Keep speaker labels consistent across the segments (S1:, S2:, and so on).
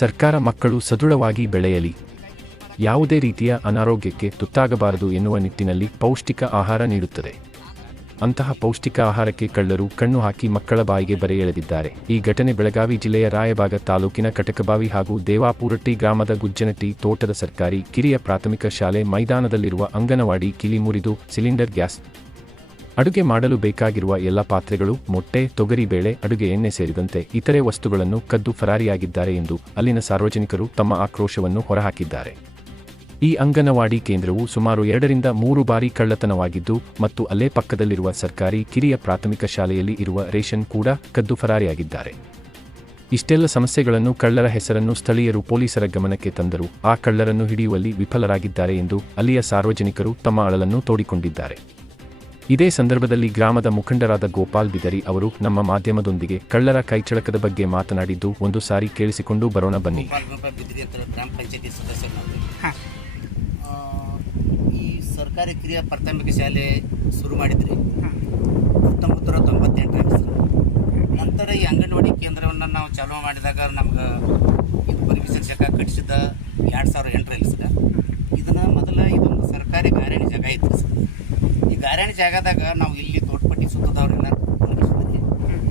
S1: ಸರ್ಕಾರ ಮಕ್ಕಳು ಸದೃಢವಾಗಿ ಬೆಳೆಯಲಿ. ಯಾವುದೇ ರೀತಿಯ ಅನಾರೋಗ್ಯಕ್ಕೆ ತುತ್ತಾಗಬಾರದು ಎನ್ನುವ ನಿಟ್ಟಿನಲ್ಲಿ ಪೌಷ್ಟಿಕ ಆಹಾರ ನೀಡುತ್ತದೆ. ಅಂತಹ ಪೌಷ್ಟಿಕ ಆಹಾರಕ್ಕೆ ಕಳ್ಳರು ಕಣ್ಣು ಹಾಕಿ ಮಕ್ಕಳ ಬಾಯಿಗೆ ಬರೆ ಎಳೆದಿದ್ದಾರೆ. ಈ ಘಟನೆ ಬೆಳಗಾವಿ ಜಿಲ್ಲೆಯ ರಾಯಬಾಗ ತಾಲೂಕಿನ ಕಟಕಬಾವಿ ಹಾಗೂ ದೇವಾಪುರಟ್ಟಿ ಗ್ರಾಮದ ಗುಜ್ಜನಟ್ಟಿ ತೋಟದ ಸರ್ಕಾರಿ ಕಿರಿಯ ಪ್ರಾಥಮಿಕ ಶಾಲೆ ಮೈದಾನದಲ್ಲಿರುವ ಅಂಗನವಾಡಿ ಕಿಲಿ ಮುರಿದು ಸಿಲಿಂಡರ್ ಗ್ಯಾಸ್ ಅಡುಗೆ ಮಾಡಲು ಬೇಕಾಗಿರುವ ಎಲ್ಲ ಪಾತ್ರೆಗಳು, ಮೊಟ್ಟೆ ತೊಗರಿಬೇಳೆ ಅಡುಗೆ ಎಣ್ಣೆ ಸೇರಿದಂತೆ ಇತರೆ ವಸ್ತುಗಳನ್ನು ಕದ್ದು ಫರಾರಿಯಾಗಿದ್ದಾರೆ ಎಂದು ಅಲ್ಲಿನ ಸಾರ್ವಜನಿಕರು ತಮ್ಮ ಆಕ್ರೋಶವನ್ನು ಹೊರಹಾಕಿದ್ದಾರೆ. ಈ ಅಂಗನವಾಡಿ ಕೇಂದ್ರವು ಸುಮಾರು ಎರಡರಿಂದ ಮೂರು ಬಾರಿ ಕಳ್ಳತನವಾಗಿದ್ದು ಮತ್ತು ಅಲ್ಲೇ ಪಕ್ಕದಲ್ಲಿರುವ ಸರ್ಕಾರಿ ಕಿರಿಯ ಪ್ರಾಥಮಿಕ ಶಾಲೆಯಲ್ಲಿ ಇರುವ ರೇಷನ್ ಕೂಡ ಕದ್ದು ಫರಾರಿಯಾಗಿದ್ದಾರೆ. ಇಷ್ಟೆಲ್ಲ ಸಮಸ್ಯೆಗಳನ್ನು ಕಳ್ಳರ ಹೆಸರನ್ನು ಸ್ಥಳೀಯರು ಪೊಲೀಸರ ಗಮನಕ್ಕೆ ತಂದರು ಆ ಕಳ್ಳರನ್ನು ಹಿಡಿಯುವಲ್ಲಿ ವಿಫಲರಾಗಿದ್ದಾರೆ ಎಂದು ಅಲ್ಲಿಯ ಸಾರ್ವಜನಿಕರು ತಮ್ಮ ಅಳಲನ್ನು ತೋಡಿಕೊಂಡಿದ್ದಾರೆ. ಇದೇ ಸಂದರ್ಭದಲ್ಲಿ ಗ್ರಾಮದ ಮುಖಂಡರಾದ ಗೋಪಾಲ್ ಬಿದರಿ ಅವರು ನಮ್ಮ ಮಾಧ್ಯಮದೊಂದಿಗೆ ಕಳ್ಳರ ಕೈಚಳಕದ ಬಗ್ಗೆ ಮಾತನಾಡಿದ್ದು ಒಂದು ಸಾರಿ ಕೇಳಿಸಿಕೊಂಡು ಬರೋಣ ಬನ್ನಿ.
S2: ಗೋಪಾಲ್ ರೂಪಾಯಿ ಅಂತ ಗ್ರಾಮ ಪಂಚಾಯತಿ ಸದಸ್ಯರು ಈ ಸರ್ಕಾರಿ ಕಿರಿಯ ಪ್ರಾಥಮಿಕ ಶಾಲೆ ಶುರು ಮಾಡಿದ್ರಿ. ಹತ್ತೊಂಬತ್ತು ನೂರ ನಂತರ ಈ ಅಂಗನವಾಡಿ ಕೇಂದ್ರವನ್ನು ನಾವು ಚಾಲೂ ಮಾಡಿದಾಗ ನಮ್ಗೆ ಇದು ಪರ್ಮಿಷನ್ ಶಾಖ ಕಟ್ಟಿಸಿದ ಎರಡು ಸಾವಿರ ಎಂಟರಲ್ಲಿ ಸರ್. ಇದನ್ನು ಮೊದಲ ಇದೊಂದು ಸರ್ಕಾರಿ ಗಾರ್ಯಾಣಿ ಜಾಗ ಇತ್ತು ಸರ್. ಗಾರ್ಯಾಣಿ ಜಾಗದಾಗ ನಾವು ಇಲ್ಲಿ ತೋಟಪಟ್ಟಿ ಕುಂದ್ರಿಸಿದ್ರಿ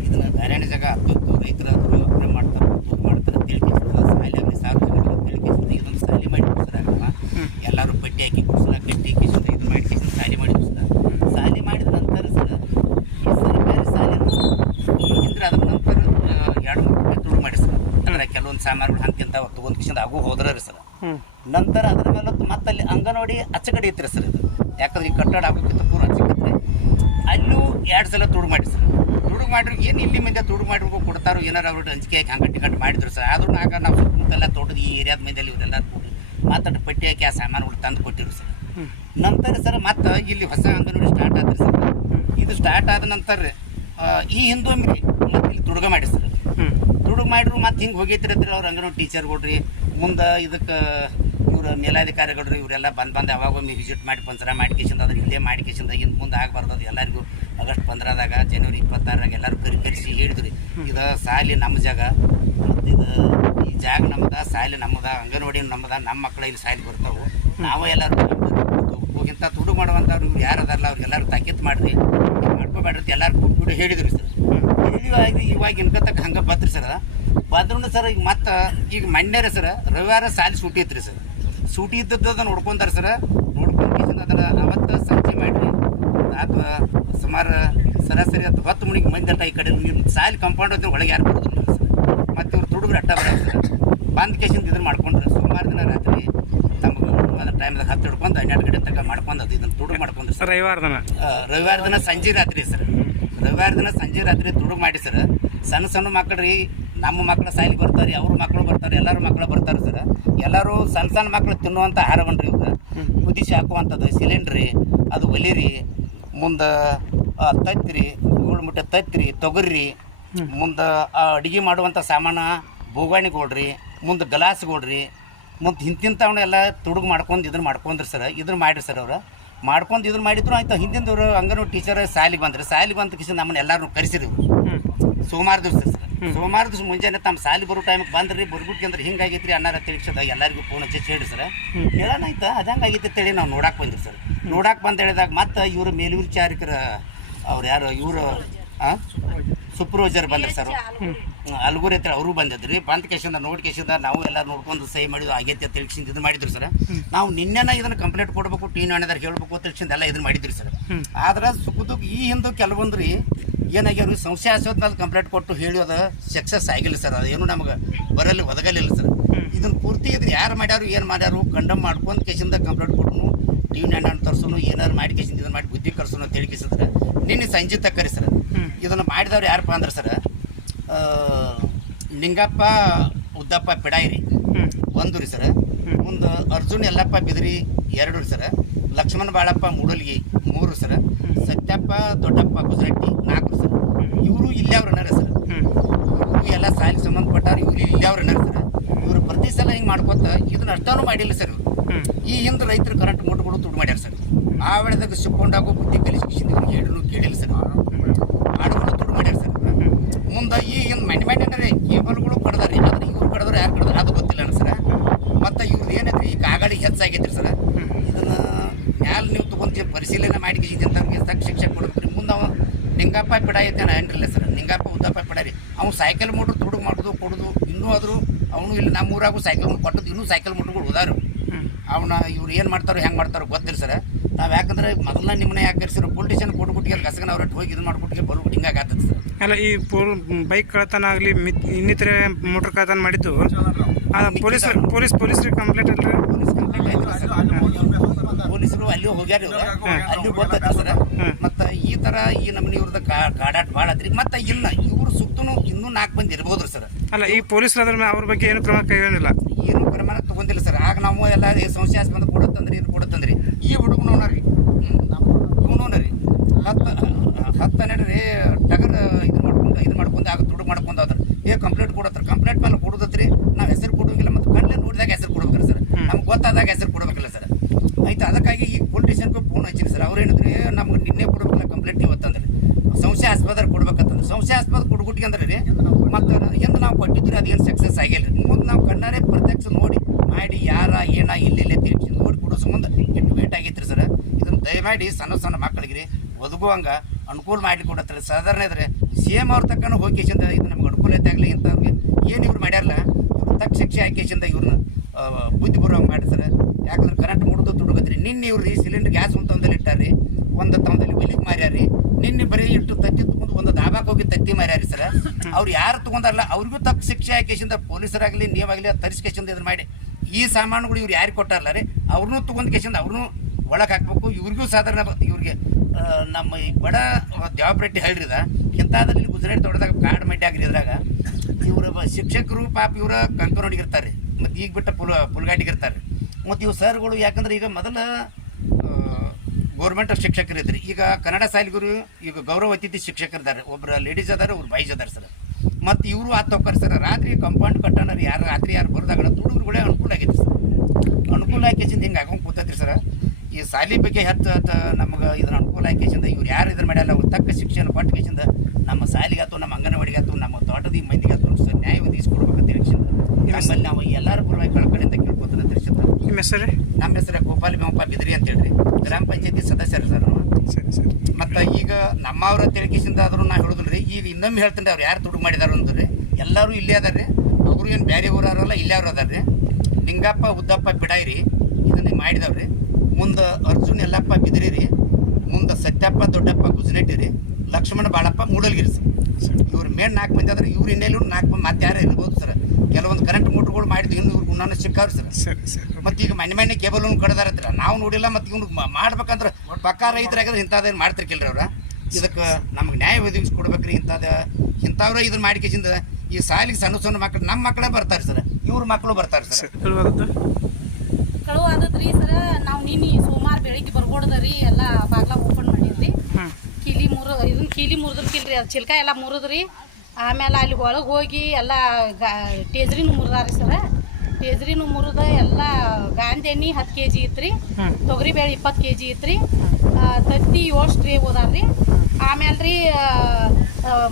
S2: ಇದನ್ನ ಗಾರ್ಯಾಣಿ ಜಾಗ ಹತ್ತು ರೈತರ ಅಕ್ರಮ ಮಾಡ್ತಾರೆ ಮಾಡ್ತಾರೆ ತಿಳಿಕೆ ಸಾಲಿ ಆಗಲಿ ಸಾರ್ವಜನಿಕರು ತಿಳಿಕೆ ಇದೊಂದು ಸಾಲಿ ಮಾಡಿ ಕೊಡ್ಸೋದಾಗಲ್ಲ. ಎಲ್ಲರೂ ಪಟ್ಟಿ ಹಾಕಿ ಕೊಡ್ಸಲ್ಲ ಕಟ್ಟಿ ಕಿಸಿದ ಇದು ಮಾಡಿ ಸಾಲಿ ಮಾಡಿ ಕೊಡ್ಸಲ್ಲ ಸಾಲಿ ಮಾಡಿದ ನಂತರ ಸರ್ ಸರ್ಕಾರಿ ಸಾಲಿನ ಹಿಂದ್ರೆ ಅದ್ರ ನಂತರ ಎರಡು ಮೂರು ರೂಪಾಯಿ ತುಳು ಮಾಡಿ ಸರ್. ಅಂದ್ರೆ ಕೆಲವೊಂದು ಸಾಮಾನುಗಳು ಹಂತಿಂತ ಒಂದು ಕಿಶಿಂದ ಆಗು ಹೋದ್ರೆ ಸರ್. ನಂತರ ಅದ್ರ ಮೇಲೆ ಮತ್ತೆ ಅಲ್ಲಿ ಅಂಗನವಾಡಿ ಅಚ್ಚಗಡಿ ಇತ್ತು ಸರ್ ಇದು. ಯಾಕಂದ್ರೆ ಈ ಕಟ್ಟಡ ಹಾಕೋಕ್ಕಿಂತ ಪೂರ್ವ ಅಚ್ಚಗತ್ತೆ ಅಲ್ಲೂ ಎರಡು ಸಲ ತುಡು ಮಾಡಿ ಸರ್. ತುಡು ಮಾಡ್ರಿ ಏನು ಇಲ್ಲಿ ಮುಂದೆ ತುಡು ಮಾಡಿರ್ಬೇಕು ಕೊಡ್ತಾರೋ ಏನಾರು ಅವ್ರು ಹಂಚಿಕೆ ಹಾಕಿ ಹಂಗೆ ಟಿಕಟ್ ಮಾಡಿದ್ರು ಸರ್. ಆದ್ರೂ ಆಗ ನಾವು ಸುತ್ತಮುತ್ತೆಲ್ಲ ತೋಟದ ಈ ಏರಿಯಾದ ಮಂದಿಯಲ್ಲಿ ಇವರೆಲ್ಲ ಕೂಡಿ ಮಾತಾಡಿ ಪಟ್ಟಿ ಹಾಕಿ ಆ ಸಾಮಾನುಗಳು ತಂದು ಕೊಟ್ಟಿರು ಸರ್. ನಂತರ ಸರ್ ಮತ್ತೆ ಇಲ್ಲಿ ಹೊಸ ಅಂಗನವಾಡಿ ಸ್ಟಾರ್ಟ್ ಆದ್ರಿ ಸರ್ ಇದು ಸ್ಟಾರ್ಟ್ ಆದ ನಂತರ ಈ ಹಿಂದೊಮ್ಮೆ ಮತ್ತೆ ಇಲ್ಲಿ ತುಡುಗ ಮಾಡಿ ಸರ್. ತುಡುಗ ಮಾಡಿರು ಮತ್ತೆ ಹಿಂಗೆ ಹೋಗೈತ್ರಿ ಅಂದ್ರೆ ಅವ್ರ ಅಂಗನವಾಡಿ ಟೀಚರ್ಗಳ್ರಿ ಮುಂದೆ ಇದಕ್ಕೆ ಇವ್ರ ಮೇಲಾಧಿಕಾರಿಗಳು ಇವರೆಲ್ಲ ಬಂದು ಬಂದು ಯಾವಾಗೊಮ್ಮೆ ವಿಸಿಟ್ ಮಾಡಿ ಪಂಚರ ಮಾಡಿಕೇಶನ್ ಅದ್ರ ಇಲ್ಲೇ ಮಾಡಿಕೇಶನ್ ಇನ್ನು ಮುಂದೆ ಆಗಬಾರ್ದು ಅದು ಎಲ್ಲರಿಗೂ. ಆಗಸ್ಟ್ ಪಂದ್ರದಾಗ ಜನವರಿ ಇಪ್ಪತ್ತಾರಾಗ ಎಲ್ಲರೂ ಕರಿ ಕರೆಸಿ ಹೇಳಿದ್ರಿ ಇದು ಸಾಲಿ ನಮ್ಮ ಜಾಗ. ಮತ್ತು ಇದು ಈ ಜಾಗ ನಮ್ಮದ ಸಾಲಿ ನಮ್ಮದ ಅಂಗನವಾಡಿ ನಮ್ಮದ ನಮ್ಮ ಮಕ್ಕಳ ಇಲ್ಲಿ ಸಾಲಿ ಬರ್ತಾವೆ. ನಾವು ಎಲ್ಲರೂ ಹೋಗಿಂತ ತುಡು ಮಾಡುವಂಥವ್ರು ಇವ್ರು ಯಾರು ಅದಲ್ಲ ಅವ್ರಿಗೆಲ್ಲರೂ ತಾಕೀತು ಮಾಡಿರಿ. ಮಾಡ್ಕೋಬೇಡ್ರಿ ಎಲ್ಲರೂ ಕೂಡಿ ಹೇಳಿದ್ರಿ ಸರ್. ಇವಾಗಿ ಇವಾಗ ಇನ್ಕತ್ತಕ್ಕೆ ಹಂಗೆ ಬದ್ರಿ ಸರ್. ಬಂದ್ರು ಸರ್ ಈಗ ಮತ್ತೆ ಈಗ ಮಂಡ್ಯರ ಸರ್. ರವಿವಾರ ಸಾಲಿ ಸುಟ್ಟಿತ್ರಿ ಸರ್. ಸೂಟಿ ಇದ್ದದ್ದು ನೋಡ್ಕೊಂತಾರೆ ಸರ್. ನೋಡ್ಕೊಂಡು ಅದನ್ನ ಅವತ್ತು ಸಂಜೆ ಮಾಡಿರಿ. ಅಥವಾ ಸುಮಾರು ಸರಾಸರಿ ಹತ್ತು ಹತ್ತು ಮಣಿಗೆ ಮಂದಿ ಅಟ್ಟ ಈ ಕಡೆ ನೀವು ಸಾಲಿ ಕಂಪೌಂಡ್ ಹೋದ್ರೆ ಒಳಗೆ ಯಾರು ಬರೋದಿಲ್ಲ ಸರ್. ಮತ್ತೆ ಇವ್ರು ದುಡುಗ್ರ ಅಟ್ಟ ಬರೋದು ಸರ್. ಬಂದ್ ಕೇಸಿಂದ ಇದನ್ನ ಮಾಡ್ಕೊಂಡ್ರೆ. ಸುಮಾರು ದಿನ ರಾತ್ರಿ ತಮಗೆ ಅದ್ರ ಟೈಮ್ದಾಗ ಹತ್ತು ಹಿಡ್ಕೊಂಡು ಹನ್ನೆರಡು ಗಂಟೆ ತನಕ ಮಾಡ್ಕೊಂಡು ಅದು ಇದನ್ನ ತುಡುಗು ಮಾಡ್ಕೊಂಡ್ರಿ ಸರ್.
S3: ರವಿವಾರ ದಿನ.
S2: ರವಿವಾರ ದಿನ ಸಂಜೆ ರಾತ್ರಿ ಸರ್. ರವಿವಾರ ದಿನ ಸಂಜೆ ರಾತ್ರಿ ತುಡು ಮಾಡಿ ಸರ್. ಸಣ್ಣ ಸಣ್ಣ ಮಕ್ಕಳು ರೀ ನಮ್ಮ ಮಕ್ಕಳು ಸಾಲಿ ಬರ್ತಾರೆ ಅವ್ರ ಮಕ್ಕಳು ಬರ್ತಾರೆ ಎಲ್ಲರೂ ಮಕ್ಕಳು ಬರ್ತಾರೆ ಸರ್. ಎಲ್ಲರೂ ಸಣ್ಣ ಸಣ್ಣ ಮಕ್ಕಳು ತಿನ್ನುವಂಥ ಆಹಾರವನ್ರಿ ಇವಾಗ. ಕುದಿಸಿ ಹಾಕುವಂಥದ್ದು ಸಿಲಿಂಡ್ರಿ ಅದು ಒಲಿರಿ ಮುಂದೆ ತತ್ತಿರಿ ಏಳು ಮುಟ್ಟೆ ತತ್ತಿರಿ ತೊಗರಿ ಮುಂದೆ ಅಡುಗೆ ಮಾಡುವಂಥ ಸಾಮಾನು ಕೊಡ್ರಿ ಮುಂದೆ ಗ್ಲಾಸ್ಗಳ್ರಿ ಮುಂದೆ ಹಿಂತಿಂತವನ್ನೆಲ್ಲ ತುಡುಗು ಮಾಡ್ಕೊಂಡು ಇದನ್ನು ಮಾಡ್ಕೊಂಡ್ರಿ ಸರ್. ಇದನ್ನು ಮಾಡಿರಿ ಸರ್ ಅವ್ರು. ಮಾಡ್ಕೊಂಡು ಇದನ್ನು ಮಾಡಿದ್ರು ಆಯ್ತು ಹಿಂದಿಂದವ್ರು ಹಂಗನೂ ಟೀಚರ್ ಸಾಲಿಗೆ ಬಂದ್ರೆ. ಸಾಲಿಗೆ ಬಂದ ಕಿಸಿ ನಮ್ಮನ್ನ ಎಲ್ಲರೂ ಕರೆಸಿರಿ ಇವ್ರು. ಸೋಮವಾರ ದಿವಸ ಸರ್. ಸೋಮವಾರ ದಿವಸ ಮುಂಜಾನೆ ತಮ್ಮ ಸಾಲಿ ಬರೋ ಟೈಮಿಗೆ ಬಂದ್ರಿ ಬರ್ಬಿಟ್ಟು ಅಂದ್ರೆ ಹಿಂಗಾಗೈತ್ರಿ ಅನ್ನಾರ ತಿಳಿಸದ ಎಲ್ಲರಿಗೂ ಫೋನ್ ಹಚ್ಚಿ ಹೇಳಿ ಸರ್. ಹೇಳೋಣ ಅದಂಗಾಗೈತೆ ಅಂತೇಳಿ ನಾವು ನೋಡಕ್ಕೆ ಬಂದ್ರಿ ಸರ್. ನೋಡಕ್ಕೆ ಬಂದು ಹೇಳಿದಾಗ ಮತ್ತೆ ಇವರು ಮೇಲ್ವಿಚಾರಕರ ಅವ್ರು ಯಾರು ಇವರು ಸೂಪರ್ವೈಸರ್ ಬಂದ್ರಿ ಸರ್. ಅಲ್ಗುರಿ ಹತ್ರ ಅವರು ಬಂದಿದ್ರಿ. ಬಂದ ಕೇಸಿಂದ ನೋಡ್ ಕೇಸಿಂದ ನಾವು ಎಲ್ಲ ನೋಡ್ಕೊಂಡು ಸಹಿ ಮಾಡಿದ್ವಿ. ಆಗೈತೆ ಅಂತ ತಿಳಿಸಿಂದ ಇದು ಮಾಡಿದ್ರು ಸರ್. ನಾವು ನಿನ್ನೆನ ಇದನ್ನ ಕಂಪ್ಲೇಂಟ್ ಕೊಡ್ಬೇಕು ಟೀನ್ ಅಣ್ಣದಾರ ಹೇಳ್ಬೇಕು ತಿಳಿಸಿಂದ ಎಲ್ಲ ಇದನ್ನ ಮಾಡಿದ್ರಿ ಸರ್. ಆದ್ರೆ ಸುಖದು ಈ ಹಿಂದೂ ಕೆಲವೊಂದು ರೀ ಸಂಸ್ಥೆ ಸಂಶಯ ಆಸ್ಪತ್ರೆ ಕಂಪ್ಲೇಂಟ್ ಕೊಟ್ಟು ಹೇಳೋದು ಸಕ್ಸಸ್ ಆಗಿಲ್ಲ ಸರ್ ಅದೇನು ನಮಗೆ ಬರಲಿ, ಒದಗಲಿಲ್ಲ ಸರ್ ಇದನ್ನ ಪೂರ್ತಿ ಇದ್ರೆ ಯಾರು ಮಾಡ್ಯಾರು, ಏನು ಮಾಡ್ಯಾರು ಕಂಡಮ್ ಮಾಡ್ಕೊಂಡು ಕೇಸಿಂದ ಕಂಪ್ಲೇಂಟ್ ಕೊಟ್ಟು ಟಿ ವಿ ನೈನ್ ತರ್ಸೋನು, ಏನಾರು ಮಾಡಿ ಕೇಸಿಂದ ಇದನ್ನ ಮಾಡಿ ಬುದ್ಧಿ ಕರ್ಸೋನು ಅಂತ ನಿನ್ನೆ ಸಂಜೆ ತಕ್ಕರಿ ಸರ್ ಇದನ್ನು ಮಾಡಿದವ್ರು ಯಾರಪ್ಪ ಅಂದ್ರೆ ಸರ್ ಲಿಂಗಪ್ಪ, ಉದ್ದಪ್ಪ, ಪಿಡಾಯಿರಿ. ಒಂದು ರೀ ಸರ್ ಮುಂದೆ ಅರ್ಜುನ್ ಎಲ್ಲಪ್ಪ ಬಿದ್ರಿ ಎರಡು ರೀ ಸರ್ ಲಕ್ಷ್ಮಣ, ಬಾಳಪ್ಪ, ಮೂಡಲ್ಗಿ ಮೂರು ಸರ್ ಸತ್ಯಪ್ಪ, ದೊಡ್ಡಪ್ಪ ಗುಜರಟ್ಟಿ ನಾಲ್ಕು ಸರ್ ಇವರು ಇಲ್ಲೇ ಅವ್ರು ಅನ್ನೋರು ಇವರು ಎಲ್ಲ ಸಾಲಿಗೆ ಸಂಬಂಧಪಟ್ಟಾರ ಇವರು ಇಲ್ಲೇ ಅವ್ರು ಅನ್ನೋರು ಸರ್. ಇವರು ಪ್ರತಿ ಸಲ ಹಿಂಗೆ ಮಾಡ್ಕೊತ ಇದು ಅಷ್ಟನೂ ಮಾಡಿಲ್ಲ ಸರ್ ಈ ಹಿಂದೆ ರೈತರು ಕರೆಂಟ್ ಮೋಟ್ಗಳು ದುಡ್ಡು ಮಾಡ್ಯಾರ ಸರ್. ಆ ವೇಳೆದಾಗ ಸಿಕ್ಕೊಂಡಾಗು ಬುದ್ಧಿ ಕಲಿಸಿ ಇವ್ರಿಗೆ ಕೇಳಿಲ್ಲ ಸರ್ ಆಡುಗಳು ದುಡ್ಡು ಮಾಡ್ಯಾರ ಸರ್ ಮುಂದೆ ಈ ಹಿಂದೆ ಮಣ್ಣೆ ಮಣ್ಣೆ ಕೇಬಲ್ಗಳು ಕಡ್ದಾರ. ರೀ ಆದ್ರೆ ಇವ್ರು ಕಡ್ದಾರ ಯಾರು ಕಡ್ದಾರ ಅದು ಗೊತ್ತಿಲ್ಲ ಸರ್. ಮತ್ತು ಇವ್ರದ್ದು ಏನೈತೆ ಈ ಕಾಗಡಿ ಹೆಚ್ಚಾಗಿದ್ರಿ ಸರ್. ಇದನ್ನು ಮ್ಯಾಲೆ ನೀವು ತೊಗೊಂತೀವಿ ಪರಿಶೀಲನೆ ಮಾಡಿ ಅಂತ ತಕ್ಷಣ ಪಿಡ ಐತೆ ನಾ ಏನ್ರಿಲ್ಲ ಸರ್ ನಿಂಗಪ್ಪ ಉದ್ದಪ್ಪ ಪಿಡಾರಿ ಅವ್ನು ಸೈಕಲ್ ಮೋಟ್ರ್ ತುಡುಗು ಮಾಡುದು ಕೊಡುದು ಇನ್ನೂ ಆದರೂ ಅವನು ಇಲ್ಲಿ ನಮ್ಮ ಊರಾಗೂ ಸೈಕಲ್ ಕೊಟ್ಟದ್ದು ಇನ್ನೂ ಸೈಕಲ್ ಮೋಟ್ರ್ಗಳು ಉದಾರು ಅವನ ಇವ್ರು ಏನು ಮಾಡ್ತಾರೋ ಹೆಂಗೆ ಮಾಡ್ತಾರೋ ಗೊತ್ತಿಲ್ಲ ಸರ್. ನಾವು ಯಾಕಂದ್ರೆ ಮೊದಲ ನಿಮ್ಮನ್ನ ಯಾಕೆ ಕರ್ಸಿರೋ ಪೊಲಿಟಿಷನ್ ಕೊಟ್ಬಿಟ್ಟಿಗೆ ಕಸಗನ ಅವ್ರ ಹೋಗಿ ಇದು ಮಾಡ್ಬಿಟ್ಟಿಗೆ ಬರ್ಬಿಟ್ಟು ಹಿಂಗಾಗಿ ಆಗ್ತದೆ ಸರ್.
S3: ಅಲ್ಲ ಈ ಬೈಕ್ ಕಳ್ಳತನ ಆಗಲಿ ಮಿತ್ ಇನ್ನಿತರೆ ಮೋಟ್ರ್ ಕಳ್ಳತನ ಮಾಡಿದ್ದು ಪೊಲೀಸ್ ಪೊಲೀಸ್ ಪೊಲೀಸ್ರಿಗೆ ಕಂಪ್ಲೇಂಟ್ ಅಲ್ರಿ
S2: ಪೊಲೀಸ್ ಕಂಪ್ಲೇಂಟ್ ಆಯ್ತು ಸರ್. ಪೊಲೀಸರು ಅಲ್ಲಿ ಹೋಗ್ಯಾರ ಅಲ್ಲಿ ಗೊತ್ತೈತಿ ಸರ್. ಮತ್ತ ಈ ತರ ಈ ನಮ್ಮ ಇವ್ರದ ಕಾಡಾಟ ಭಾಳ ಐತ್ರಿ. ಮತ್ತ ಇಲ್ಲ ಇವ್ರು ಸುತ್ತನು ಇನ್ನೂ ನಾಲ್ಕು ಮಂದಿ ಇರ್ಬೋದ್ರಿ ಸರ್.
S3: ಅಲ್ಲ ಈ ಪೊಲೀಸರು ಅದ್ರ ಅವ್ರ ಬಗ್ಗೆ ಏನು ಕ್ರಮ ಕೈಗೊಂಡಿಲ್ಲ?
S2: ಏನು ಕ್ರಮ ತಗೊಂಡಿಲ್ಲ ಸರ್. ಆಗ ನಾವು ಎಲ್ಲ ಸಂಶಯಾಸ್ಪದ ಕೊಡುತ್ತಂದ್ರಿ ಇದು ಕೊಡುತ್ತಂದ್ರಿ. ಈ ಹುಡುಗನು ರೀ ಇವನು ರೀ ಹತ್ತು ಹತ್ತು ಹನ್ನೆರಡು ರೀ ಟಗರ್ ಇದು ಮಾಡ್ಕೊಂಡು ಇದು ಮಾಡ್ಕೊಂಡು ಆಗ ದುಡ್ಡು ಮಾಡ್ಕೊಂಡು ಹೋದ್ರ. ಏ ಕಂಪ್ಲೇಂಟ್ ಕೊಡತ್ರ. ಕಂಪ್ಲೇಂಟ್ ಮೇಲೆ ಕೊಡೋದತ್ರಿ ನಾವು ಹೆಸರು ಕೊಡೋಂಗಿಲ್ಲ ಮತ್ತು ಕಣ್ಣೆ ನೋಡಿದಾಗ ಹೆಸರು ಕೊಡ್ಬೇಕ್ರಿ ಸರ್ ನಮ್ಗೆ ಗೊತ್ತಾದಾಗ ಹೆಸರು ಕೊಡ್ಬೇಕಿಲ್ಲ ಸರ್ ಆಯ್ತು ಅದಕ್ಕಾಗಿ ಈಗ ಪೊಲೀಸ್ ಸ್ಟೇಷನ್ಗೆ ಫೋನ್ ಹಚ್ಚಿರಿ ಸರ್ ಅವ್ರು ಹೇಳಿದ್ರಿ ನಮ್ಗೆ ನಿನ್ನೆ ಕೊಡ್ಬೇಕಿಲ್ಲ ಕಂಪ್ಲೇಂಟ್ ಇವತ್ತಂದ್ರಿ ಸಂಶಯಾಸ್ಪದ ಕೊಡ್ಬೇಕಂತಂದ್ರೆ ಸಂಶಯಾಸ್ಪದ ಕೊಡ್ಬಿಟ್ಟು ಅಂದ್ರೆ ರೀ ಮತ್ತು ಎಂದು ನಾವು ಕೊಟ್ಟಿದ್ರಿ ಅದೇನು ಸಕ್ಸಸ್ ಆಗಿಲ್ಲ ರೀ ಮುಂದೆ ನಾವು ಕಣ್ಣಾರೆ ಪ್ರತ್ಯಕ್ಷ ನೋಡಿ ಮಾಡಿ ಯಾರ ಏನ ಇಲ್ಲಿ ತಿರುಗಿಸಿ ನೋಡಿ ಕೊಡೋ ಸಂಬಂಧ ಎಷ್ಟು ವೇಟ್ ಆಗೈತ್ರಿ ಸರ್ ದಯಮಾಡಿ ಸಣ್ಣ ಸಣ್ಣ ಮಕ್ಕಳಿಗೆ ರೀ ಒದಗುವಂಗ ಅನುಕೂಲ ಮಾಡಿ ಕೊಡತ್ತಾರೆ ಸಾಧಾರಣ ಇದ್ರೆ ಎಂ ಅವ್ರ ತಕ್ಕನ ಹೋಗಿಸಿಂದ ಇದು ನಮ್ಗೆ ಅನುಕೂಲತೆ ಆಗಲಿ ಇಂಥವ್ರಿಗೆ ಏನು ಇವ್ರು ಮಾಡ್ಯಾರಲ್ಲ, ಇವ್ರು ತಕ್ಕ ಶಿಕ್ಷೆ ಹಾಕಿಸಿಂದ ಇವ್ರನ್ನ ಬುದ್ಧಿ ಬರುವಂಗೆ ಮಾಡಿ ಸರ್ ಯಾಕಂದ್ರೆ ಕರೆಂಟ್ ಮುಡಿದು ತುಡುಗತ್ರಿ ನಿನ್ನೆ ಇವ್ರು ಈ ಸಿಲಿಂಡರ್ ಗ್ಯಾಸ್ ಒಂದು ತಂದಲ್ಲಿ ಇಟ್ಟಾರ್ರಿ, ಒಂದು ತಂದಲ್ಲಿ ಒಲಿಗೆ ಮಾರ್ಯಾರಿ ನಿನ್ನೆ ಬರೀ ಇಟ್ಟು ತತ್ತಿ ತಗೊಂಡು ಒಂದು ದಾಬಾಕ್ ಹೋಗಿ ತತ್ತಿ ಮಾರ್ಯಾರಿ ಸರ್. ಅವ್ರು ಯಾರು ತಗೊಂಡಾರಲ್ಲ, ಅವ್ರಿಗೂ ತಕ್ಕ ಶಿಕ್ಷೆ ಹಾಕಿಸಿಂದ ಪೊಲೀಸರಾಗಲಿ ನೀವಾಗಲಿ ತರಿಸ್ಕೇಸಿಂದ ಇದನ್ನ ಮಾಡಿ. ಈ ಸಾಮಾನುಗಳು ಇವ್ರು ಯಾರಿಗೆ ಕೊಟ್ಟಾರಲ್ಲ ರೀ ಅವ್ರನ್ನೂ ತಗೊಂಡ್ ಕೇಸಿಂದ ಅವ್ರನ್ನೂ ಒಳಗೆ ಹಾಕ್ಬೇಕು. ಇವ್ರಿಗೂ ಸಾಧಾರಣ ಇವ್ರಿಗೆ ನಮ್ಮ ಈ ಬಡ ದೇವಪರೆಟ್ಟಿ ಹೇಳ್ರಿದ ಇಲ್ಲಿ ಗುಜರಾತ್ ತೊಡೆದಾಗ ಕಾಡು ಮಂಡಿ ಆಗ್ರಿ ಇದ್ರಾಗ, ಇವ್ರ ಶಿಕ್ಷಕರು ಪಾಪ ಇವ್ರ ಕಂಕನೋಡಿಗಿರ್ತಾರೆ ಮತ್ತು ಈಗ ಬಿಟ್ಟ ಪುಲ್ ಪುಲ್ಗಾಟಿಗಿರ್ತಾರೆ ಮತ್ತು ಇವು ಸರ್ಗಳು ಯಾಕಂದ್ರೆ ಈಗ ಮೊದಲ ಗೌರ್ಮೆಂಟ್ ಶಿಕ್ಷಕರು ಇದ್ರಿ. ಈಗ ಕನ್ನಡ ಶಾಲೆಗರು ಈಗ ಗೌರವ ಅತಿಥಿ ಶಿಕ್ಷಕರಿದ್ದಾರೆ ಒಬ್ಬರು ಲೇಡೀಸ್ ಅದಾರ, ಒಬ್ರು ಬಾಯ್ಸ್ ಅದಾರ ಸರ್. ಮತ್ತು ಇವರು ಆತ ಹೋಗ್ತಾರೆ ಸರ್. ರಾತ್ರಿ ಕಂಪೌಂಡ್ ಕಟ್ಟೋಣ ಯಾರು, ರಾತ್ರಿ ಯಾರು ಬರ್ದಾಗ ಹುಡುಗರುಗಳೇ ಅನುಕೂಲ ಆಗೈತೆ ಸರ್. ಅನುಕೂಲ ಆಕೇಸಿಂದ ಹಿಂಗೆ ಹಾಕೊಂಡು ಕೂತೈತ್ರಿ ಸರ್. ಈ ಸಾಲಿ ಬಗ್ಗೆ ಹೆಚ್ಚು ನಮ್ಗೆ ಇದ್ರ ಅನುಕೂಲ ಆಕೇಶಿಂದ ಇವ್ರು ಯಾರು ಇದ್ರ ಮಾಡ್ಯಾರ ಅವ್ರು ತಕ್ಕ ಶಿಕ್ಷಣ ಕೊಟ್ಟ ಕೇಸಿಂದ ನಮ್ಮ ಸಾಲಿಗೆ ಆತು ನಮ್ಮ ಅಂಗನವಾಡಿಗೆ ಆತು ನಮ್ಮ ತೋಟದ ಈ ಮಂದಿಗೆ ಆತು ಸರ್ ನ್ಯಾಯ ಒದಗಿಸ್ಕೊಡ್ಬೇಕಂತ ಹೇಳಿಸಿಂದ ನಮ್ಮಲ್ಲಿ ನಾವು ಎಲ್ಲರೂ ಪರವಾಗಿ ಕಳ್ಕೊಳ್ಳಿಂದ ಕೇಳ್ಕೊತಾರೆ ತಿಳಿಸಿದ್ರು
S3: ನಿಮ್ಮ ಹೆಸರು? ರೀ
S2: ನಮ್ಮ ಹೆಸರು ಗೋಪಾಲ್ ಭೀಮಪ್ಪ ಬಿದ್ರಿ ಅಂತ ಹೇಳ್ರಿ. ಗ್ರಾಮ ಪಂಚಾಯತಿ ಸದಸ್ಯರು ಸರ್ ನಾವು
S3: ಸರಿ ಸರಿ.
S2: ಮತ್ತು ಈಗ ನಮ್ಮವ್ರ ತಿಳ್ಕಿಸಿಂದ ಆದರೂ ನಾ ಹೇಳುದಿಲ್ರಿ. ಈಗ ಇನ್ನೊಮ್ಮೆ ಹೇಳ್ತೀನಿ ಅವ್ರು ಯಾರು ದುಡ್ಡು ಮಾಡಿದಾರು ಅಂದ್ರೆ ಎಲ್ಲರೂ ಇಲ್ಲೇ ಅದಾರ್ರಿ. ಅವರು ಏನು ಬೇರೆ ಊರವರಲ್ಲ ಇಲ್ಲೇ ಅವ್ರು ಅದಾರ್ರಿ. ನಿಂಗಪ್ಪ ಉದ್ದಪ್ಪ ಬಿಡಾಯ್ರಿ ಇದನ್ನ ಮಾಡಿದವ್ರಿ. ಮುಂದೆ ಅರ್ಜುನ್ ಎಲ್ಲಪ್ಪ ಬಿದಿರಿ ರೀ ಮುಂದೆ ಸತ್ಯಪ್ಪ ದೊಡ್ಡಪ್ಪ ಗುಜನೆಟ್ಟಿ ರೀ ಲಕ್ಷ್ಮಣ ಬಾಳಪ್ಪ ಮೂಡಲ್ಗಿರಿ ಸರ್. ಇವ್ರ ಮೇನ್ ನಾಲ್ಕು ಮಂದಿ ಆದ್ರೆ ಇವ್ರು ಇನ್ನೇನು ನಾಲ್ಕು ಮಂದಿ ಮತ್ತೆ ಯಾರು ಇರ್ಬೋದು ಸರ್. ಕೆಲವೊಂದು ಕರೆಂಟ್ ಮೋಟ್ರ್ಗಳು ಮಾಡಿದ್ದು ಇನ್ನು ಇವ್ರು ಗುಣನ ಸಿಕ್ಕಾವ್ರಿ ಸರ್. ಮತ್ತೆ ಈಗ ಮನೆ ಮನೆ ಕೇಬಲ್ ಕಡದಾರತ್ರ ನಾವು ನೋಡಿಲ್ಲ ಮತ್ತೆ ಇವ್ನು ಮಾಡ್ಬೇಕಂದ್ರೆ ಪಕ್ಕ ರೈತರಾಗಿದ್ರೆ ಇಂಥದ್ದೇನು ಮಾಡ್ತಿರ್ಕಿಲ್ಲ ಅವ್ರ? ಇದಕ್ಕೆ ನಮ್ಗೆ ನ್ಯಾಯ ಒದಗಿಸಿ ಕೊಡ್ಬೇಕ್ರಿ ಇಂಥದ ಇಂಥವ್ರ ಇದನ್ನ ಮಾಡಿಕೆಸಿಂದ ಈ ಸಾಲಿಗೆ ಸಣ್ಣ ಸಣ್ಣ ಮಕ್ಕಳು ನಮ್ಮ ಮಕ್ಕಳೇ ಬರ್ತಾರೆ ಸರ್. ಇವ್ರ ಮಕ್ಕಳು ಬರ್ತಾರೆ ಸರ್.
S4: ಕಳುವು ಆದದ್ರಿ ಸರ ನಾವು ನಿನ್ನೆ ಸೋಮವಾರ ಬೆಳಿಗ್ಗೆ ರೀ ಎಲ್ಲ ಬಾಗ್ಲ ಓಪನ್ ಮಾಡಿದ್ರಿ ಕೀಲಿ ಮುರು ಇದನ್ನ ಕೀಲಿ ಮುರಿದ್ಕಿಲ್ರಿ ಅದು ಚಿಲ್ಕ ಎಲ್ಲ ಮುರಿದ್ರಿ ಆಮೇಲೆ ಅಲ್ಲಿ ಒಳಗೆ ಹೋಗಿ ಎಲ್ಲ ಗಾ ಟೇಜ್ರಿನೂ ಮುರಿದಾರಿ ಸರ. ಟೇಜ್ರಿನೂ ಮುರಿದ ಎಲ್ಲ ಗಾಂಧಿ ಎಣ್ಣೆ ಹತ್ತು ಕೆ ಜಿ ಇತ್ತು ರೀ. ತೊಗರಿಬೇಳೆ ಇಪ್ಪತ್ತು ಕೆ ಜಿ ಇತ್ತು ರೀ ತತ್ತಿ ಏಳು ಸ್ಟ್ರೇ ಓದಾರ್ರಿ ಆಮೇಲೆ ರೀ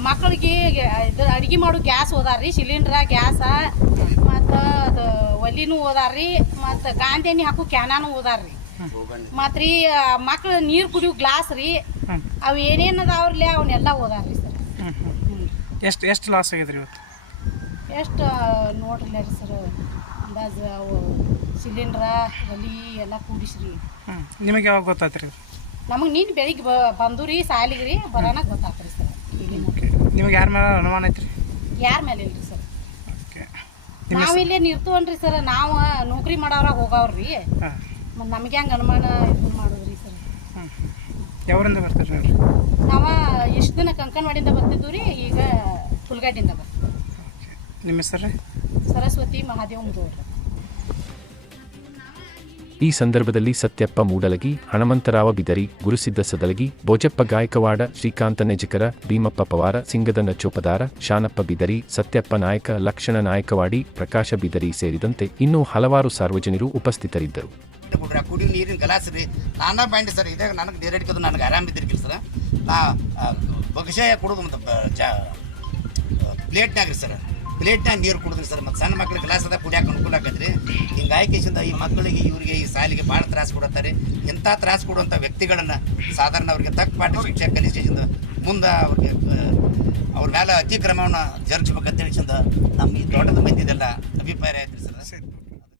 S4: ಮಕ್ಕಳಿಗೆ ಇದು ಅಡುಗೆ ಮಾಡೋ ಗ್ಯಾಸ್ ಓದಾರ್ರಿ ಸಿಲಿಂಡ್ರ ಗ್ಯಾಸ ಮತ್ತು ಅದು ಒಲಿನೂ ಓದಾರ್ರಿ ಮತ್ತು ಗಾಂಧಿ ಎಣ್ಣೆ ಹಾಕೋ ಕ್ಯಾನಾನು ಓದಾರ್ರಿ ಮತ್ತು ರೀ ಮಕ್ಳು ನೀರು ಕುಡಿಯೋ ಗ್ಲಾಸ್ ರೀ ಅವು ಏನೇನು ಅದಾವ್ರಲ್ಲ ಅವನ್ನೆಲ್ಲ ಓದಾರ್ರಿ ಸರ್.
S3: ಎಷ್ಟು ಎಷ್ಟು ಲಾಸ್ ಆಗಿದ್ರಿ ಇವತ್ತು?
S4: ಎಷ್ಟು ನೋಡ್ರಿ ರೀ ಸರ್ ಅಂದಾಜು ಅವು ಸಿಲಿಂಡ್ರ ಒಲಿ ಎಲ್ಲ ಕೂಡಿಸ್ರಿ.
S3: ನಿಮಗೆ ಯಾವಾಗ ರೀ
S4: ನಮಗೆ ನೀನು ಬೆಳಿಗ್ಗೆ ಬಂದು ರೀ ಸಾಲಿಗೆ ರೀ ಬರೋಣ ಗೊತ್ತಾತ್ರಿ ಸರ್.
S3: ನಿಮಗೆ ಯಾರ ಮೇಲೆ ಅನುಮಾನ ಐತ್ರಿ?
S4: ಯಾರ ಮೇಲೆ ಇಲ್ರಿ ಸರ್?
S3: ಓಕೆ. ನಿಮ್ಮ
S4: ಇಲ್ಲಿ ನಿರ್ತವನ್ರಿ ಸರ್ ನಾವು ನೌಕರಿ ಮಾಡೋರ ಹೋಗವ್ರಿ.
S3: ಹಾಂ.
S4: ಮತ್ತು ನಮಗೆ ಹೆಂಗೆ ಅನುಮಾನ ಇದು ಮಾಡೋದ್ರಿ ಸರ್?
S3: ಹ್ಞೂ ಯಾವರಿಂದ ಬರ್ತೀರಿ ನೀವು?
S4: ನಾವು ಎಷ್ಟು ದಿನ ಕಂಕನವಾಡಿಯಿಂದ ಬರ್ತಿದ್ವಿ ರೀ ಈಗ ಹುಲ್ಗಡ್ಡಿಂದ ಬರ್ತೀವಿ
S3: ಓಕೆ. ನಿಮ್ಮ ಹೆಸರು
S4: ಸರಸ್ವತಿ ಮಹಾದೇವ ಮುದೋಡ್ರಿ
S1: ಈ ಸಂದರ್ಭದಲ್ಲಿ ಸತ್ಯಪ್ಪ ಮೂಡಲಗಿ, ಹಣಮಂತರಾವ ಬಿದರಿ, ಗುರುಸಿದ್ದ ಸದಲಗಿ ಬೋಜಪ್ಪ ಗಾಯಕವಾಡ, ಶ್ರೀಕಾಂತ ನೆಜಕರ, ಭೀಮಪ್ಪ ಪವಾರ ಸಿಂಗದನ ಚೋಪದಾರ ಶಾನಪ್ಪ ಬಿದರಿ, ಸತ್ಯಪ್ಪ ನಾಯಕ, ಲಕ್ಷಣ ನಾಯಕವಾಡಿ, ಪ್ರಕಾಶ ಬಿದರಿ ಸೇರಿದಂತೆ ಇನ್ನೂ ಹಲವಾರು ಸಾರ್ವಜನಿಕರು ಉಪಸ್ಥಿತರಿದ್ದರು.
S2: ಕುಡಿಯೋ ನೀರಿನ ಸರ್. ಪ್ಲೇಟ್ನಾಗ ನೀರು ಕುಡಿದ್ರಿ ಸರ್ ಮತ್ತು ಸಣ್ಣ ಮಕ್ಳಿಗೆ ಗ್ಲಾಸ್ ಅದ ಕುಡಿಯಾಕ ಅನುಕೂಲ ರೀ ಹಿಂಗೆ ಆಯ್ಕೆ ಕಾಯ್ಕೇಶಿಂದ ಈ ಮಕ್ಕಳಿಗೆ ಇವರಿಗೆ ಈ ಸಾಲಿಗೆ ಭಾಳ ತ್ರಾಸು ಕೊಡುತ್ತಾರೆ. ಇಂಥ ತ್ರಾಸು ಕೊಡುವಂಥ ವ್ಯಕ್ತಿಗಳನ್ನು ಸಾಧಾರಣ ಅವ್ರಿಗೆ ತಕ್ಕ ಪಾಠ ಶಿಕ್ಷೆ ಕಲಿಸಿಂದ ಮುಂದೆ ಅವ್ರಿಗೆ ಅವ್ರ ಮೇಲೆ ಅತಿಕ್ರಮವನ್ನು ಜರುಗಿಸ್ಬೇಕಂತ ಚಂದ ನಮ್ಮ ಈ ತೋಟದ ಮಂದಿದೆಲ್ಲ ಅಭಿಪ್ರಾಯ ಆಯ್ತು
S3: ಸರಿ.